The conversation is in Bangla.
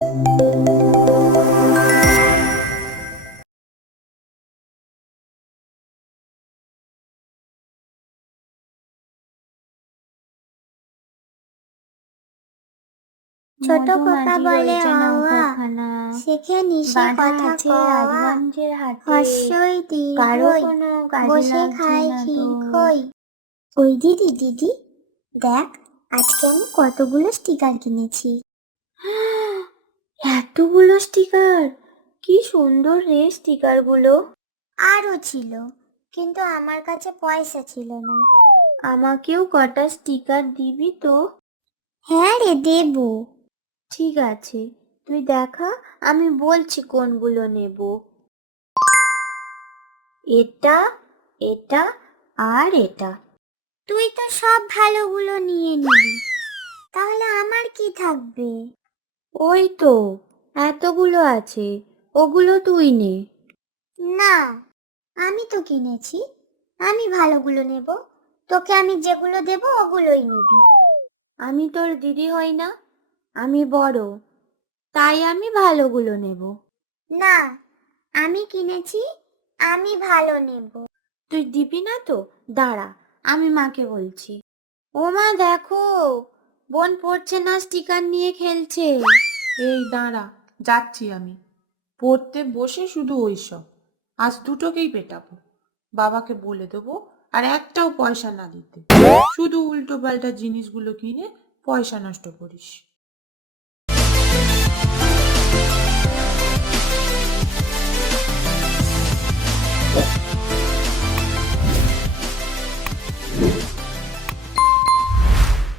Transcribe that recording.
ছোট খোকা বলে অওয়া, শেখে নিশে কথা কওয়া, হর্ষই দীর্ঘই, বসে খায় ক্ষীরখই। ওই দিদি দিদি, দেখ আজকে আমি কতগুলো স্টিকার কিনেছি। এতগুলো স্টিকার! কি সুন্দর রে স্টিকারগুলো। আরও ছিল, কিন্তু আমার কাছে পয়সা ছিল না। আমাকেও কটা স্টিকার দিবি তো? হ্যাঁ রে, দেবো। ঠিক আছে, তুই দেখা, আমি বলছি কোনগুলো নেব। এটা, এটা আর এটা। তুই তো সব ভালোগুলো নিয়ে নিবি, তাহলে আমার কি থাকবে? ওই তো এতগুলো আছে, ওগুলো তুই নে। না, আমি তো কিনেছি, আমি ভালোগুলো নেব। তোকে আমি যেগুলো দেব ওগুলোই নিবি। আমি তোর দিদি হই না? আমি বড়, তাই আমি ভালোগুলো নেব। না, আমি কিনেছি, আমি ভালো নেব। তুই দিবি না তো? দাঁড়া, আমি মাকে বলছি। ও মা, দেখো বোন পড়ছে না, স্টিকার নিয়ে খেলছে। এই দাঁড়া, যাচ্ছি আমি। পড়তে বসে শুধু ওইসব, আজ দুটোকেই পেটাবো। বাবাকে বলে দেবো আর একটাও পয়সা না দিতে। শুধু উল্টো পাল্টা জিনিসগুলো কিনে পয়সা নষ্ট করিস।